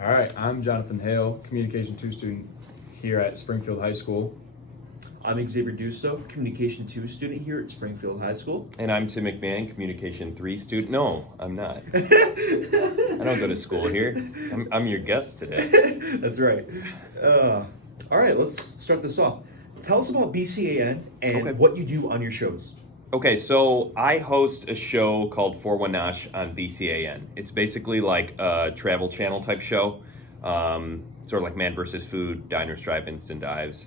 All right, I'm Jonathan Hale, Communication 2 student here at Springfield High School. I'm Xavier Dusso, Communication 2 student here at Springfield High School. And I'm Tim McMahon, Communication 3 student. No, I'm not. I don't go to school here. I'm your guest today. That's right. All right, let's start this off. Tell us about BCAN and Okay. what you do on your shows. Okay, so I host a show called 41 on BCAN. It's basically like a travel channel type show, sort of like Man vs. Food, Diners, Drive-Ins, and Dives.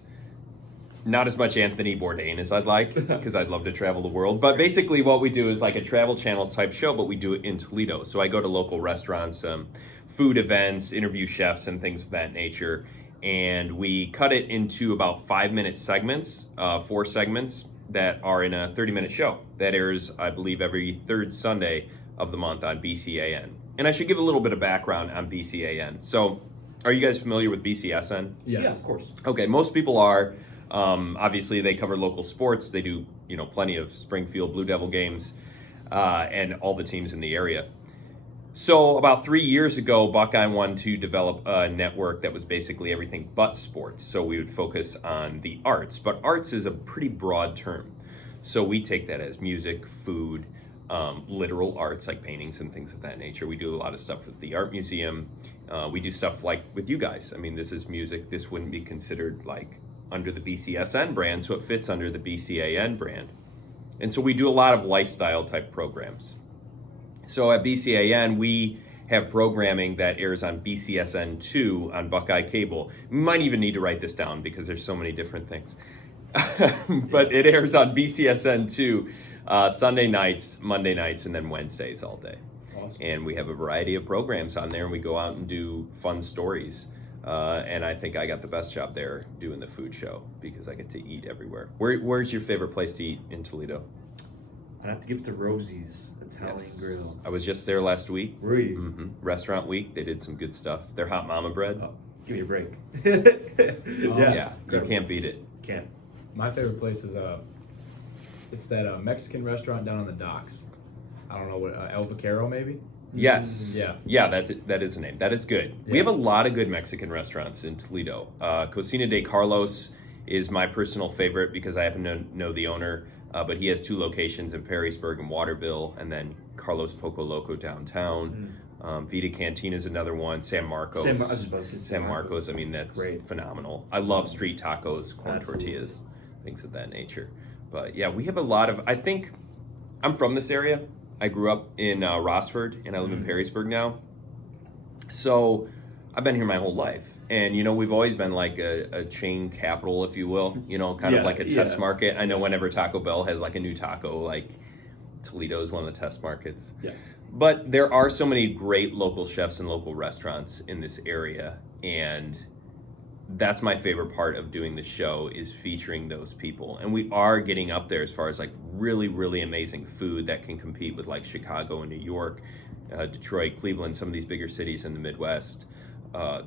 Not as much Anthony Bourdain as I'd like, because I'd love to travel the world. But basically what we do is like a travel channel type show, but we do it in Toledo. So I go to local restaurants, food events, interview chefs, and things of that nature. And we cut it into about 5-minute segments, 4 segments that are in a 30-minute show that airs, I believe, every third Sunday of the month on BCAN. And I should give a little bit of background on BCAN. So are you guys familiar with BCSN? Yes. Yeah, of course. Okay, most people are. Obviously, they cover local sports. They do, plenty of Springfield Blue Devil games and all the teams in the area. So about 3 years ago, Buckeye wanted to develop a network that was basically everything but sports. So we would focus on the arts, but arts is a pretty broad term. So we take that as music, food, literal arts like paintings and things of that nature. We do a lot of stuff with the art museum. We do stuff like with you guys. I mean, this is music. This wouldn't be considered like under the BCSN brand, so it fits under the BCAN brand. And so we do a lot of lifestyle type programs. So at BCAN, we have programming that airs on BCSN2 on Buckeye Cable. We might even need to write this down because there's so many different things. But it airs on BCSN2 Sunday nights, Monday nights, and then Wednesdays all day. Awesome. And we have a variety of programs on there, and we go out and do fun stories. And I think I got the best job there doing the food show because I get to eat everywhere. Where's your favorite place to eat in Toledo? I have to give it to Rosie's Italian Yes. Grill. I was just there last week. Were you? Mm-hmm. Restaurant week, they did some good stuff. Their hot mama bread. Oh, give me a break. Yeah, you incredible. can't beat it. Can't. My favorite place is it's that Mexican restaurant down on the docks. I don't know what, El Vaquero maybe? Yes. Yeah. Yeah, that is the name. That is good. We Yeah. have a lot of good Mexican restaurants in Toledo. Cocina de Carlos is my personal favorite because I happen to know the owner, but he has 2 locations in Perrysburg and Waterville, and then Carlos Poco Loco downtown. Vita Cantina is another one. San Marcos. I was about to say San Marcos, I mean, that's Great. phenomenal. I love street tacos, corn Absolutely. tortillas, things of that nature. But yeah, we have a lot of, I think, I'm from this area. I grew up in Rossford, and I live in Perrysburg now. So I've been here my whole life. And, we've always been like a chain capital, if you will, kind Yeah, of like a test yeah. market. I know whenever Taco Bell has like a new taco, like Toledo is one of the test markets. Yeah. But there are so many great local chefs and local restaurants in this area. And that's my favorite part of doing the show is featuring those people. And we are getting up there as far as like really, really amazing food that can compete with like Chicago and New York, Detroit, Cleveland, some of these bigger cities in the Midwest.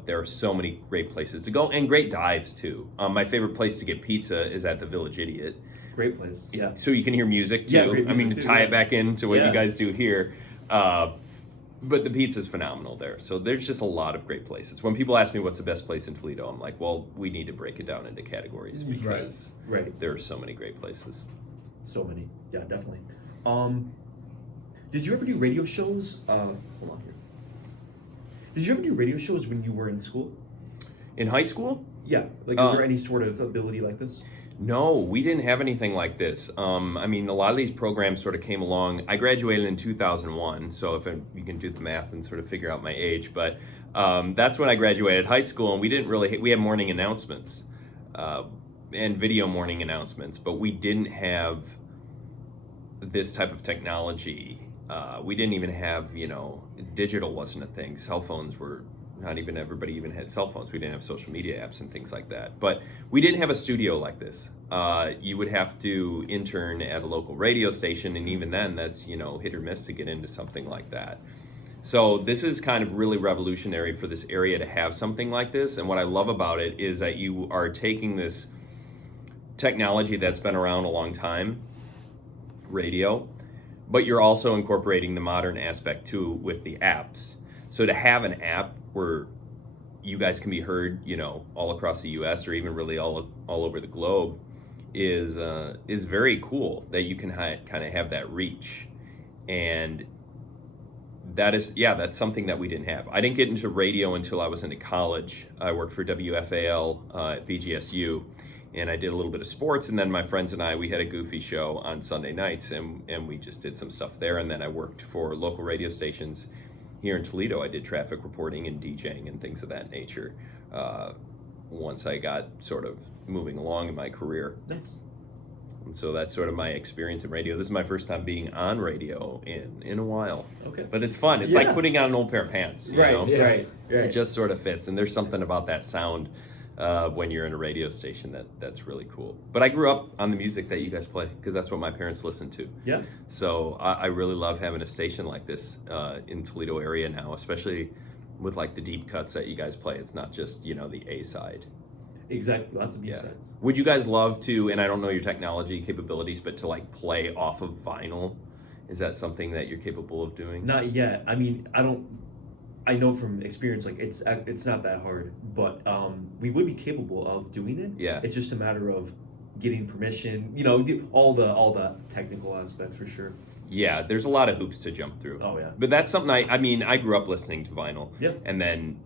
There are so many great places to go and great dives too. My favorite place to get pizza is at the Village Idiot. Great place. Yeah. So you can hear music too. Yeah, great I mean, music to too, tie yeah. it back into what Yeah. you guys do here. But the pizza's phenomenal there. So there's just a lot of great places. When people ask me what's the best place in Toledo, I'm like, well, we need to break it down into categories because Right. there are so many great places. So many. Yeah, definitely. Did you ever do radio shows? Hold on here. Did you ever do radio shows when you were in school? In high school? Yeah. Like, is there any sort of ability like this? No, we didn't have anything like this. I mean, a lot of these programs sort of came along. I graduated in 2001, so you can do the math and sort of figure out my age, but that's when I graduated high school, and we had morning announcements and video morning announcements, but we didn't have this type of technology. We didn't even have, digital wasn't a thing. Cell phones were not even everybody even had cell phones. We didn't have social media apps and things like that. But we didn't have a studio like this. You would have to intern at a local radio station, and even then, that's hit or miss to get into something like that. So this is kind of really revolutionary for this area to have something like this. And what I love about it is that you are taking this technology that's been around a long time, radio, but you're also incorporating the modern aspect too with the apps. So to have an app where you guys can be heard, all across the U.S. or even really all over the globe is very cool that you can kind of have that reach. And that's something that we didn't have. I didn't get into radio until I was into college. I worked for WFAL at BGSU, and I did a little bit of sports, and then my friends and we had a goofy show on Sunday nights, and we just did some stuff there. And then I worked for local radio stations here in Toledo. I did traffic reporting and DJing and things of that nature once I got sort of moving along in my career. Nice. And so that's sort of my experience in radio. This is my first time being on radio in a while. Okay. But it's fun. It's like putting on an old pair of pants. You know? Right. It just sort of fits. And there's something about that sound when you're in a radio station that's really cool. But I grew up on the music that you guys play because that's what my parents listened to. Yeah. So I really love having a station like this in Toledo area now, especially with like the deep cuts that you guys play. It's not just, the A side. Exactly, lots of B-sides. Would you guys love to, and I don't know your technology capabilities, but to like play off of vinyl? Is that something that you're capable of doing? Not yet. I mean, I know from experience, like it's not that hard, but we would be capable of doing it. Yeah. It's just a matter of getting permission, all the technical aspects for sure. Yeah, there's a lot of hoops to jump through. Oh yeah. But that's something I grew up listening to vinyl. Yep. And then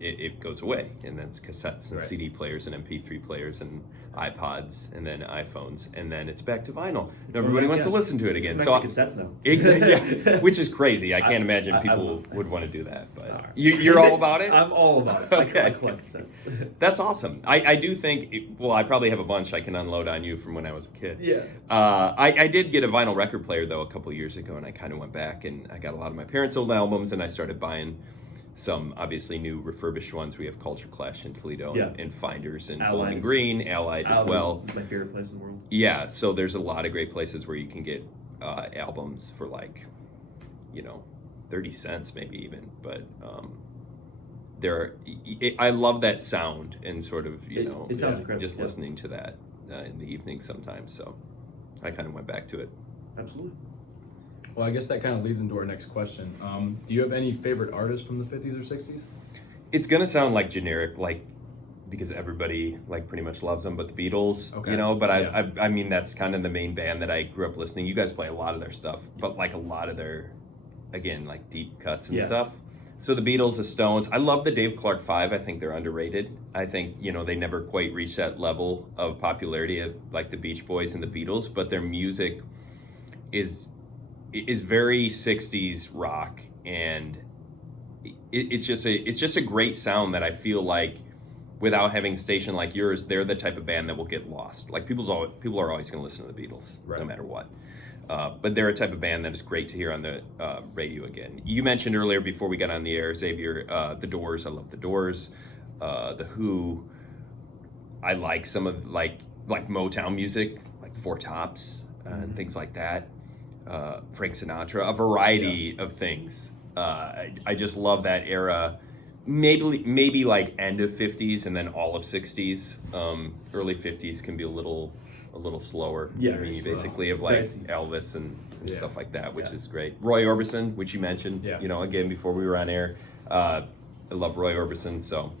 it goes away, and then it's cassettes and Right. CD players and MP3 players and iPods and then iPhones, and then it's back to vinyl. Everybody wants to listen to it again. So cassettes now. Exactly, yeah. Which is crazy. I can't imagine people would want to do that. But right. You're all about it? I'm all about it. Okay. I collect cassettes. That's awesome. I do think, I probably have a bunch I can unload on you from when I was a kid. Yeah. I did get a vinyl record player, though, a couple years ago, and I kind of went back, and I got a lot of my parents' old albums, and I started buying some obviously new refurbished ones. We have Culture Clash in Toledo and Finders in Bowling Green, Allied as well. My favorite place in the world. Yeah, so there's a lot of great places where you can get albums for like, 30 cents maybe even. But I love that sound and sort of, it sounds incredible. Just listening to that in the evening sometimes. So I kind of went back to it. Absolutely. Well, I guess that kind of leads into our next question. Do you have any favorite artists from the 50s or 60s? It's gonna sound like generic, because everybody pretty much loves them, but the Beatles, But I mean that's kind of the main band that I grew up listening. You guys play a lot of their stuff, but a lot of their, again, deep cuts and stuff. So the Beatles, the Stones. I love the Dave Clark Five. I think they're underrated. I think they never quite reached that level of popularity of the Beach Boys and the Beatles, but their music is very 60s rock, and it's just a great sound that I feel like without having a station like yours, they're the type of band that will get lost. People are always going to listen to the Beatles, no matter what. But they're a type of band that is great to hear on the radio again. You mentioned earlier before we got on the air, Xavier, the Doors. I love the Doors. The Who. I like some of like Motown music, like Four Tops and things like that. Frank Sinatra, a variety of things. I just love that era. Maybe end of 50s and then all of 60s. Early 50s can be a little slower. Yeah, I mean, slow. basically of Elvis and stuff like that, which is great. Roy Orbison, which you mentioned, again before we were on air. I love Roy Orbison, so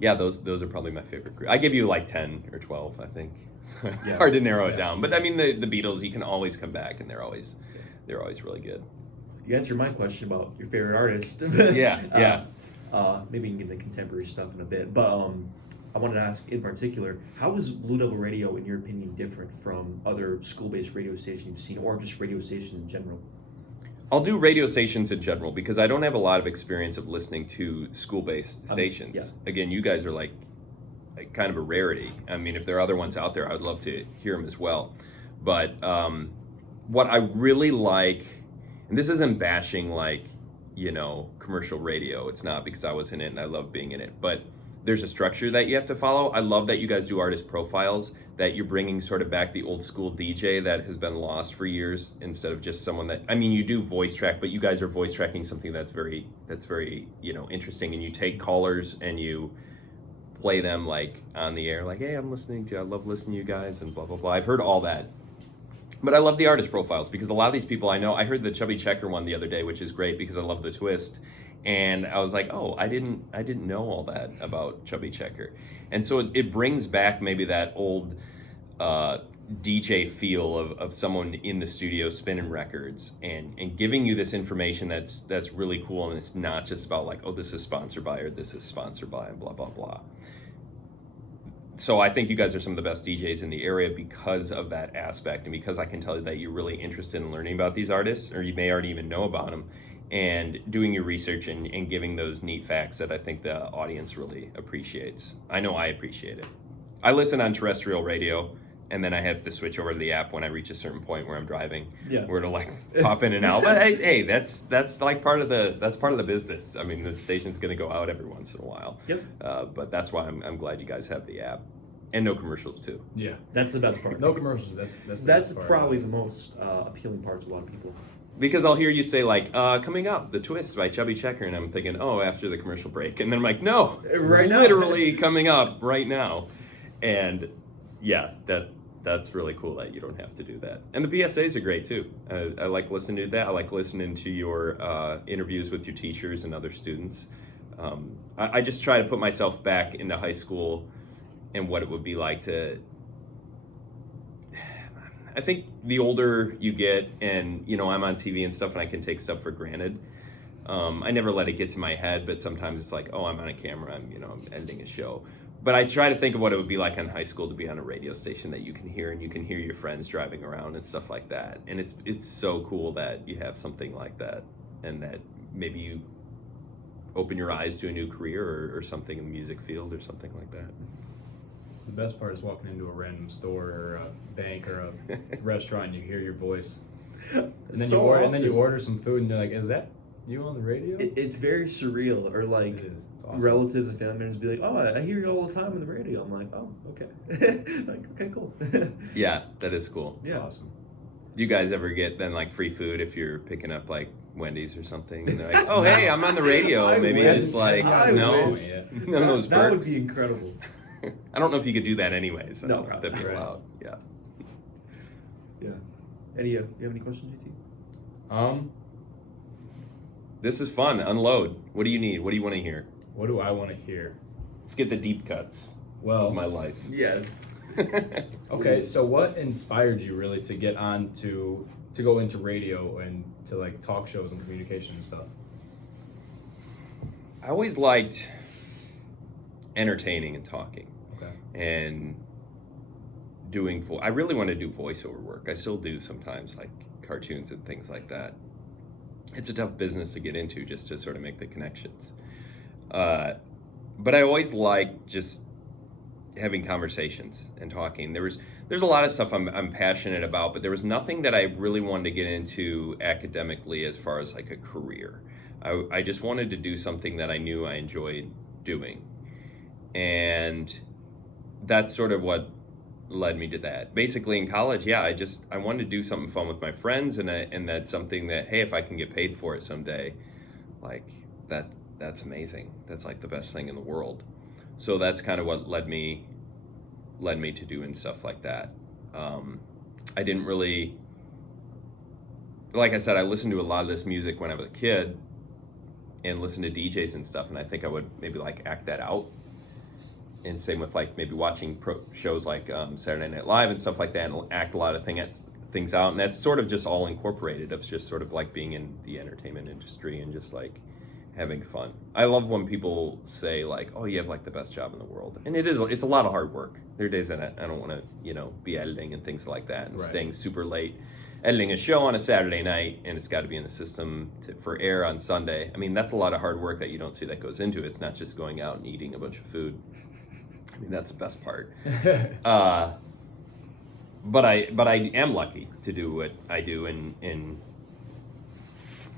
yeah, those are probably my favorite group. I give you 10 or 12, I think. Hard to narrow it down, but I mean the Beatles, you can always come back, and they're always really good. You answered my question about your favorite artist. Yeah. Maybe you can get the contemporary stuff in a bit, but I wanted to ask in particular, how is Blue Devil Radio, in your opinion, different from other school-based radio stations you've seen, or just radio stations in general? I'll do radio stations in general because I don't have a lot of experience of listening to school-based stations. Again, you guys are kind of a rarity. I mean, if there are other ones out there, I would love to hear them as well. But what I really like, and this isn't bashing commercial radio. It's not, because I was in it and I love being in it. But there's a structure that you have to follow. I love that you guys do artist profiles, that you're bringing sort of back the old school DJ that has been lost for years, instead of just someone that, I mean, you do voice track, but you guys are voice tracking something that's very interesting, and you take callers and you play them on the air, hey, I love listening to you guys, and blah blah blah. I've heard all that, But I love the artist profiles because a lot of these people I know, I heard the Chubby Checker one the other day, which is great because I love the twist. And I was like, oh, I didn't know all that about Chubby Checker. And so it brings back maybe that old DJ feel of someone in the studio spinning records and giving you this information that's really cool, and it's not just about like, oh, this is sponsored by or this is sponsored by and blah blah blah. So I think you guys are some of the best DJs in the area because of that aspect, and because I can tell you that you're really interested in learning about these artists, or you may already even know about them, and doing your research and giving those neat facts that I think the audience really appreciates. I know I appreciate it. I listen on terrestrial radio, and then I have to switch over to the app when I reach a certain point where I'm driving, where to like pop in and out. But hey, that's like part of the business. I mean, the station's going to go out every once in a while. Yep. But that's why I'm glad you guys have the app, and no commercials too. Yeah, That's the best part. no commercials. That's the That's best part. probably the most appealing part to a lot of people. Because I'll hear you say like, coming up, The Twist by Chubby Checker, and I'm thinking, oh, after the commercial break, and then I'm like, no, Right now. literally coming up right now, and yeah, that's really cool that you don't have to do that. And the PSAs are great too. I like listening to that. I like listening to your interviews with your teachers and other students. I just try to put myself back into high school and what it would be like to. I think the older you get, and you know, I'm on TV and stuff, and I can take stuff for granted. I never let it get to my head, but sometimes it's like, oh, I'm on a camera, I'm editing a show. But I try to think of what it would be like in high school to be on a radio station that you can hear, and you can hear your friends driving around and stuff like that. And it's so cool that you have something like that, and that maybe you open your eyes to a new career or something in the music field or something like that. The best part is walking into a random store or a bank or a restaurant and you hear your voice. And then you order some food and you're like, is that you on the radio? It's very surreal. Or like It is. It's awesome. relatives and family members be like, oh, I hear you all the time on the radio. I'm like, oh, okay. Like, okay, cool. Yeah, that is cool. It's awesome. Do you guys ever get then like free food if you're picking up like Wendy's or something? And they're like, oh, hey, I'm on the radio. I Maybe wish. it's like, I no, wish. none of those That would perks. be incredible. I don't know if you could do that anyways. I No, don't know if that'd be right. allowed. Yeah. Yeah. You have any questions, JT? This is fun. Unload. What do you need? What do you want to hear? What do I want to hear? Let's get the deep cuts Well, of my life. Yes. okay, so what inspired you really to get on to go into radio and to like talk shows and communication and stuff? I always liked entertaining and talking. Okay. And doing I really want to do voiceover work. I still do sometimes, like cartoons and things like that. It's a tough business to get into just to sort of make the connections. But I always liked just having conversations and talking. There's a lot of stuff I'm passionate about, but there was nothing that I really wanted to get into academically as far as like a career. I just wanted to do something that I knew I enjoyed doing. And that's sort of what led me to that. Basically in college, yeah, I wanted to do something fun with my friends, and that's something that, hey, if I can get paid for it someday, like that's amazing. That's like the best thing in the world. So that's kind of what led me to doing stuff like that. I didn't really, like I said, I listened to a lot of this music when I was a kid and listened to DJs and stuff, and I think I would maybe like act that out. And same with like maybe watching shows like Saturday Night Live and stuff like that, and act a lot of things out. And that's sort of just all incorporated. It's just sort of like being in the entertainment industry and just like having fun. I love when people say like, oh, you have like the best job in the world. And it's a lot of hard work. There are days that I don't want to, be editing and things like that, and staying super late, editing a show on a Saturday night, and it's got to be in the system for air on Sunday. I mean, that's a lot of hard work that you don't see that goes into it. It's not just going out and eating a bunch of food. I mean, that's the best part. But I am lucky to do what I do, and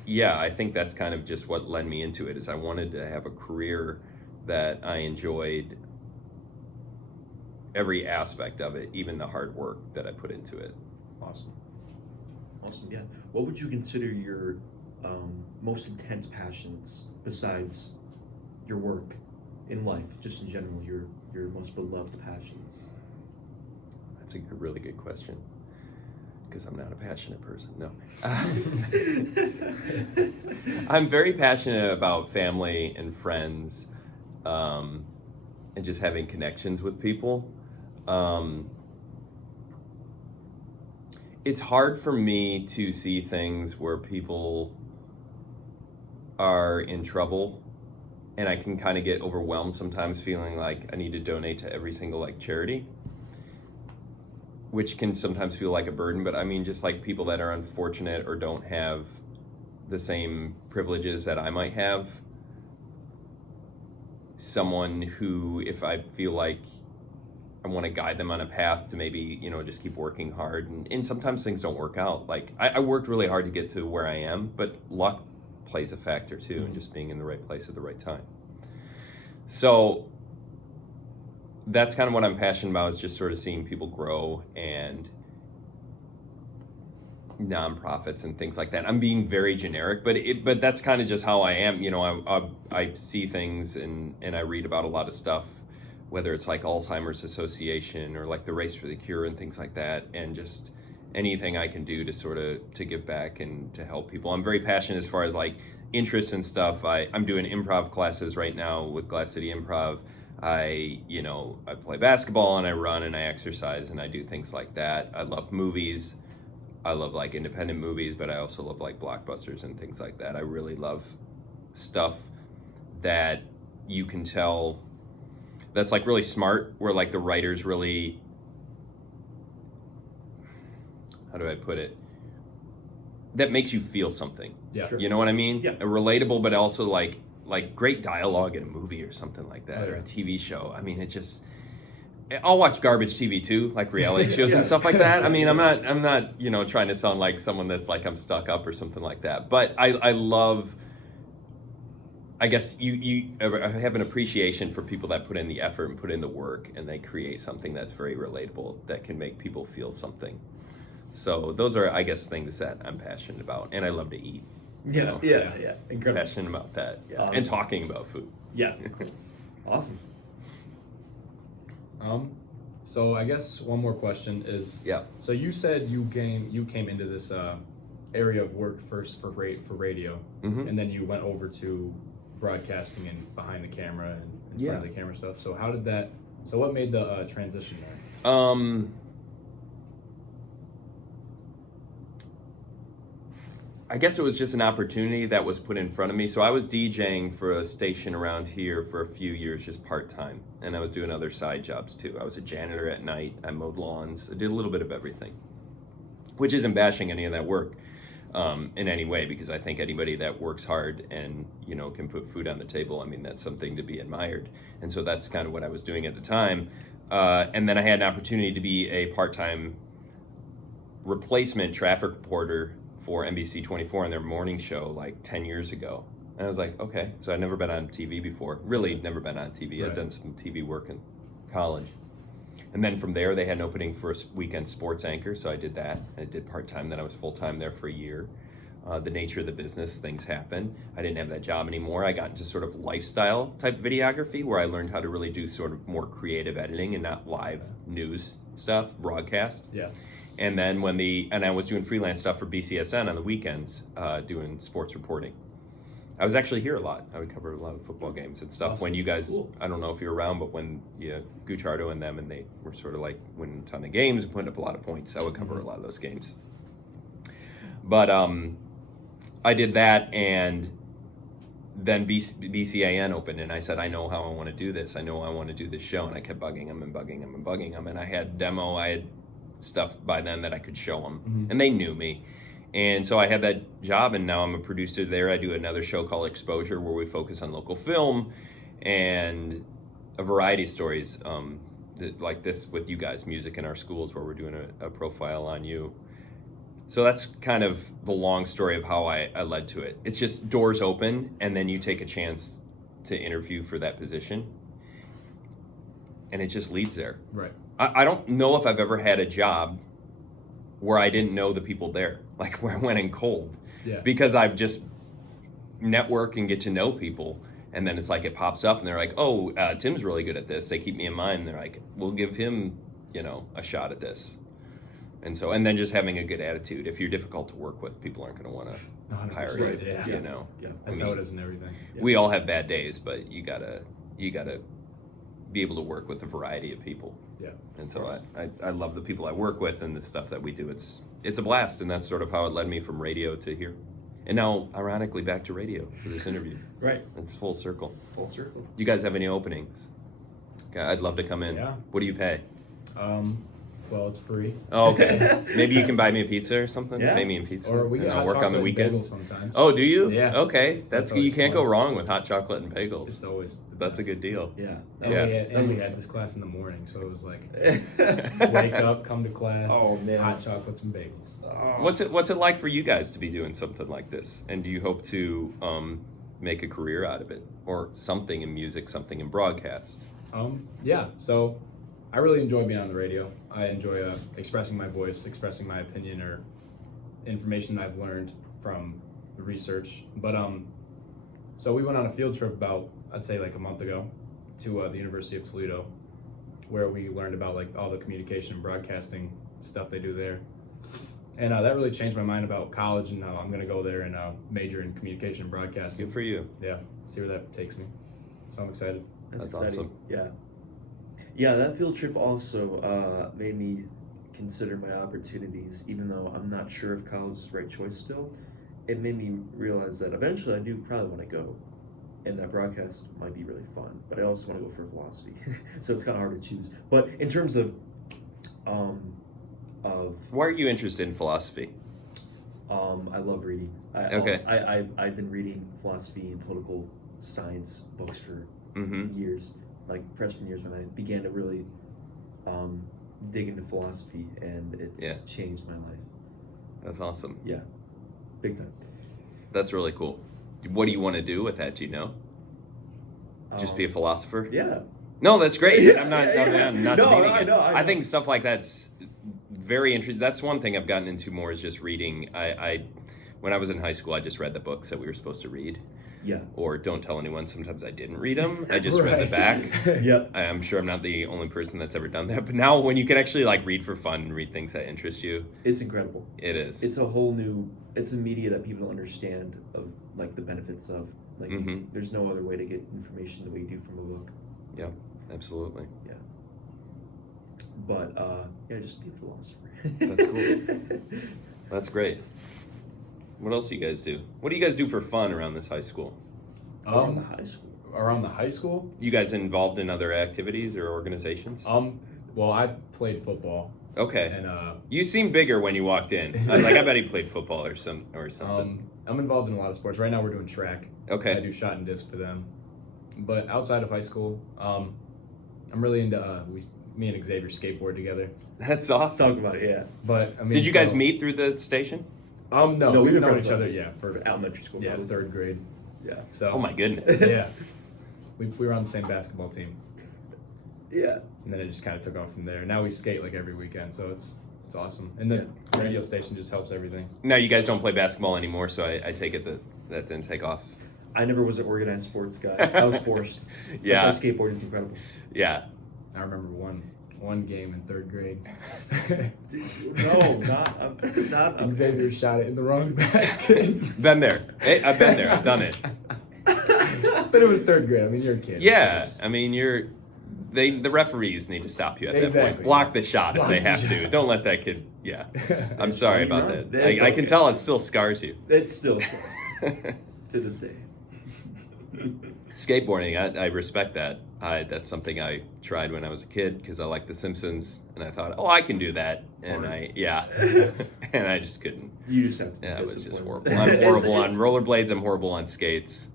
yeah, I think that's kind of just what led me into it. Is I wanted to have a career that I enjoyed every aspect of it, even the hard work that I put into it. Awesome. Yeah. What would you consider your most intense passions besides your work in life, just in general, your most beloved passions? That's a really good question. because I'm not a passionate person. No. I'm very passionate about family and friends, and just having connections with people. It's hard for me to see things where people are in trouble, and I can kind of get overwhelmed sometimes, feeling like I need to donate to every single like charity, which can sometimes feel like a burden. But I mean, just like people that are unfortunate or don't have the same privileges that I might have. Someone who, if I feel like I want to guide them on a path to maybe, just keep working hard. And sometimes things don't work out. Like I worked really hard to get to where I am, but luck plays a factor too, and just being in the right place at the right time. So that's kind of what I'm passionate about, is just sort of seeing people grow, and nonprofits and things like that. I'm being very generic, but that's kind of just how I am. I see things and I read about a lot of stuff, whether it's like Alzheimer's Association or like the Race for the Cure and things like that, and just anything I can do to sort of to give back and to help people. I'm very passionate as far as like interests and stuff. I'm doing improv classes right now with Glass City Improv. I play basketball and I run and I exercise and I do things like that. I love movies. I love like independent movies, but I also love like blockbusters and things like that. I really love stuff that you can tell that's like really smart, where like the writers really, how do I put it? That makes you feel something. Yeah. Sure. You know what I mean? Yeah. Relatable, but also like great dialogue in a movie or something like that, Oh, yeah. or a TV show. I mean, I'll watch garbage TV too, like reality shows and stuff like that. I mean, I'm not, trying to sound like someone that's like I'm stuck up or something like that. But I love, I guess you have an appreciation for people that put in the effort and put in the work, and they create something that's very relatable that can make people feel something. So those are, I guess, things that I'm passionate about, and I love to eat. Yeah. Incredible. Passionate about that, yeah, Awesome. and talking about food. Yeah. Awesome. So I guess one more question is, Yeah. so you said you came into this area of work first for radio, Mm-hmm. and then you went over to broadcasting and behind the camera and in Yeah. front of the camera stuff. So what made the transition there? I guess it was just an opportunity that was put in front of me. So I was DJing for a station around here for a few years, just part-time. And I was doing other side jobs too. I was a janitor at night. I mowed lawns. I did a little bit of everything, which isn't bashing any of that work in any way, because I think anybody that works hard and, can put food on the table, I mean, that's something to be admired. And so that's kind of what I was doing at the time. And then I had an opportunity to be a part-time replacement traffic reporter for NBC 24 on their morning show like 10 years ago. And I was like, okay. So I'd never been on TV before. Really never been on TV. Right. I'd done some TV work in college. And then from there, they had an opening for a weekend sports anchor. So I did that. I did part-time. Then I was full-time there for a year. The nature of the business, things happen. I didn't have that job anymore. I got into sort of lifestyle type videography, where I learned how to really do sort of more creative editing and not live news stuff, broadcast. Yeah. And then and I was doing freelance stuff for BCSN on the weekends, doing sports reporting. I was actually here a lot. I would cover a lot of football games and stuff. Awesome. When you guys, Cool. I don't know if you're around, but when Gucciardo and them, and they were sort of like winning a ton of games and putting up a lot of points, I would cover a lot of those games. But I did that, and then BCAN opened, and I said, I know how I want to do this. I know I want to do this show, and I kept bugging them, and I had demo. I had stuff by then that I could show them, Mm-hmm. and they knew me. And so I had that job, and now I'm a producer there. I do another show called Exposure, where we focus on local film and a variety of stories like this with you guys, music in our schools, where we're doing a profile on you. So that's kind of the long story of how I led to it. It's just doors open, and then you take a chance to interview for that position, and it just leads there. Right. I don't know if I've ever had a job where I didn't know the people there, like where I went in cold. Yeah. Because I've just network and get to know people, and then it's like it pops up, and they're like, oh, Tim's really good at this. They keep me in mind, and they're like, we'll give him, a shot at this. And then just having a good attitude. If you're difficult to work with, people aren't going to want to hire 100%, you. yeah. You know, Yeah. That's how it is in everything. we all have bad days, but you gotta be able to work with a variety of people. Yeah. And so I love the people I work with and the stuff that we do. It's a blast, and that's sort of how it led me from radio to here. And now, ironically, back to radio for this interview. Right. It's full circle. Full circle. You guys have any openings? Okay, I'd love to come in. Yeah. What do you pay? Well, it's free. Oh, okay. Maybe you can buy me a pizza or something. Yeah. Pay me a pizza. Or we and get I'll hot work on the chocolate and weekends. bagels sometimes. Oh, do you? Yeah. Okay. So That's always you can't go fun. wrong with hot chocolate and bagels. It's always That's a good deal. Yeah. And we had this class in the morning, so it was like wake up, come to class, Oh, man. hot chocolates and bagels. Oh. What's it like for you guys to be doing something like this? And do you hope to make a career out of it, or something in music, something in broadcast? Yeah, so I really enjoy being on the radio. I enjoy expressing my voice, expressing my opinion or information that I've learned from the research. But so we went on a field trip about, I'd say like a month ago, to the University of Toledo, where we learned about like all the communication and broadcasting stuff they do there. And that really changed my mind about college, and I'm going to go there and major in communication and broadcasting. Good for you. Yeah, see where that takes me. So I'm excited. That's exciting. awesome. Yeah. Yeah, that field trip also made me consider my opportunities, even though I'm not sure if college is the right choice still. It made me realize that eventually I do probably want to go, and that broadcast might be really fun, but I also want to go for philosophy. So it's kind of hard to choose. But in terms of Why are you interested in philosophy? I love reading. Okay. I've been reading philosophy and political science books for Mm-hmm. years, like freshman years when I began to really dig into philosophy, and it's changed my life. That's awesome. Yeah, big time. That's really cool. What do you want to do with that? Do you know? Just be a philosopher? Yeah. No, that's great. Yeah, I'm not. yeah, I'm not No, demeaning I it. know, I I know. think stuff like that's very interesting. That's one thing I've gotten into more is just reading. When I was in high school, I just read the books that we were supposed to read. Yeah. Or don't tell anyone. Sometimes I didn't read them. I just read the back. Yep. I'm sure I'm not the only person that's ever done that. But now, when you can actually like read for fun and read things that interest you, It's incredible. it is. It's a whole new. It's a media that people don't understand of like the benefits of. Like Mhm. there's no other way to get information the way you do from a book. Yeah, absolutely. But yeah, just be a philosopher. That's cool. That's great. What else do you guys do? What do you guys do for fun around this high school? Around the high school. Around the high school, You guys involved in other activities or organizations? well, I played football, Okay. and You seemed bigger when you walked in. I was like, I bet he played football or something. I'm involved in a lot of sports. Right now, we're doing track. I Okay. do shot and disc for them. But outside of high school, I'm really into me and Xavier skateboard together. That's Let's awesome. talk about it. Yeah. But I mean, Did you guys so- meet through the station? No, No, we've we were known friends each though. other. Yeah, for Elementary school. yeah, probably. third grade. Yeah. So Oh my goodness. yeah, we were on the same basketball team, Yeah. and then it just kind of took off from there. Now we skate like every weekend, so it's awesome. And the radio station just helps everything. No, you guys don't play basketball anymore, so I take it that didn't take off. I never was an organized sports guy. I was forced. Yeah. That's why skateboarding is incredible. Yeah. I remember one game in third grade. No, not. Xavier shot it in the wrong basket. Been there. Hey, I've been there. I've done it. But it was third grade. I mean, you're a kid. Yeah. I mean, the referees need to stop you at that point. Exactly. Block the shot Block if they the have shot. to. Don't let that kid. Yeah. I'm sorry You about know, that. it's I can okay. tell it still scars you. It's still to this day. Skateboarding, I respect that. That's something I tried when I was a kid because I liked The Simpsons, and I thought, oh, I can do that, and and I just couldn't. You just have to. Yeah, it was just discipline. horrible. I'm horrible on rollerblades. I'm horrible on skates.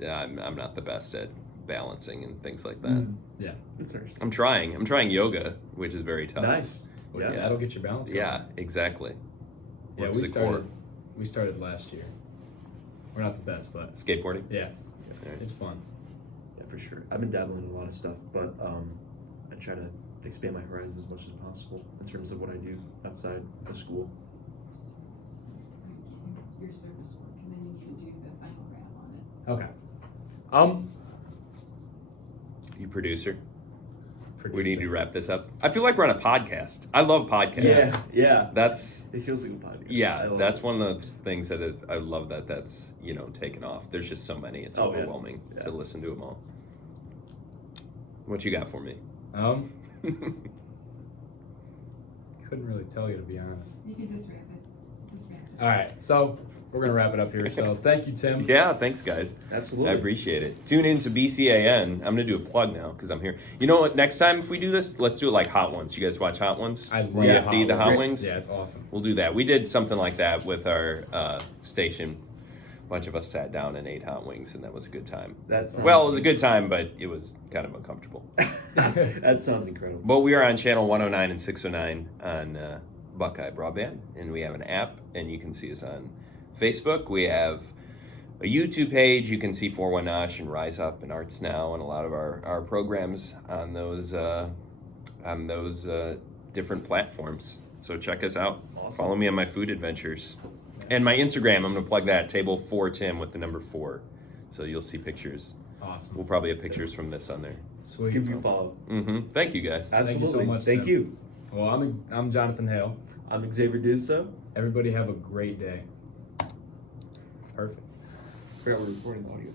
Yeah, I'm not the best at balancing and things like that. Yeah. That's understandable. I'm trying yoga, which is very tough. Nice. Well, Yeah. That'll get your balance. going. Yeah, exactly. Yeah, Works the core. we started last year. We're not the best, but Skateboarding. yeah, Alright. it's fun. Yeah, for sure. I've been dabbling in a lot of stuff, but I try to expand my horizons as much as possible in terms of what I do outside of school. Your service work, and then you need to do the final wrap on it. Okay. You producer. We need to wrap this up. I feel like we're on a podcast. I love podcasts. Yeah. That's It feels like a podcast. I yeah. love That's it. one of those things that I love that's taken off. There's just so many. It's Oh, yeah. overwhelming Yeah. to listen to them all. What you got for me? Couldn't really tell you, to be honest. You can just wrap it. Just wrap it. All right, so we're gonna wrap it up here. So thank you, Tim. Yeah, thanks guys. Absolutely. I appreciate it. Tune in to BCAN. I'm gonna do a plug now because I'm here. You know what? Next time if we do this, let's do it like Hot Ones. You guys watch Hot Ones? I love BFD, the Hot Wings. Wings. Yeah, it's awesome. We'll do that. We did something like that with our station. A bunch of us sat down and ate hot wings, and that was a good time. That's Well, it was a good time, but it was kind of uncomfortable. That sounds incredible. But we are on channel 109 and 609 on Buckeye Broadband, and we have an app, and you can see us on Facebook. We have a YouTube page. You can see 419 and Rise Up and Arts Now and a lot of our programs on those different platforms. So check us out. Awesome. Follow me on my food adventures. And my Instagram, I'm going to plug that, table4tim with the number 4. So you'll see pictures. Awesome. We'll probably have pictures from this on there. Sweet. Give you a follow. Thank you, guys. Thank you so Absolutely. much, Thank Tim. you. Well, I'm Jonathan Hale. I'm Xavier Dusso. Everybody have a great day. Perfect. Forgot we're recording audio.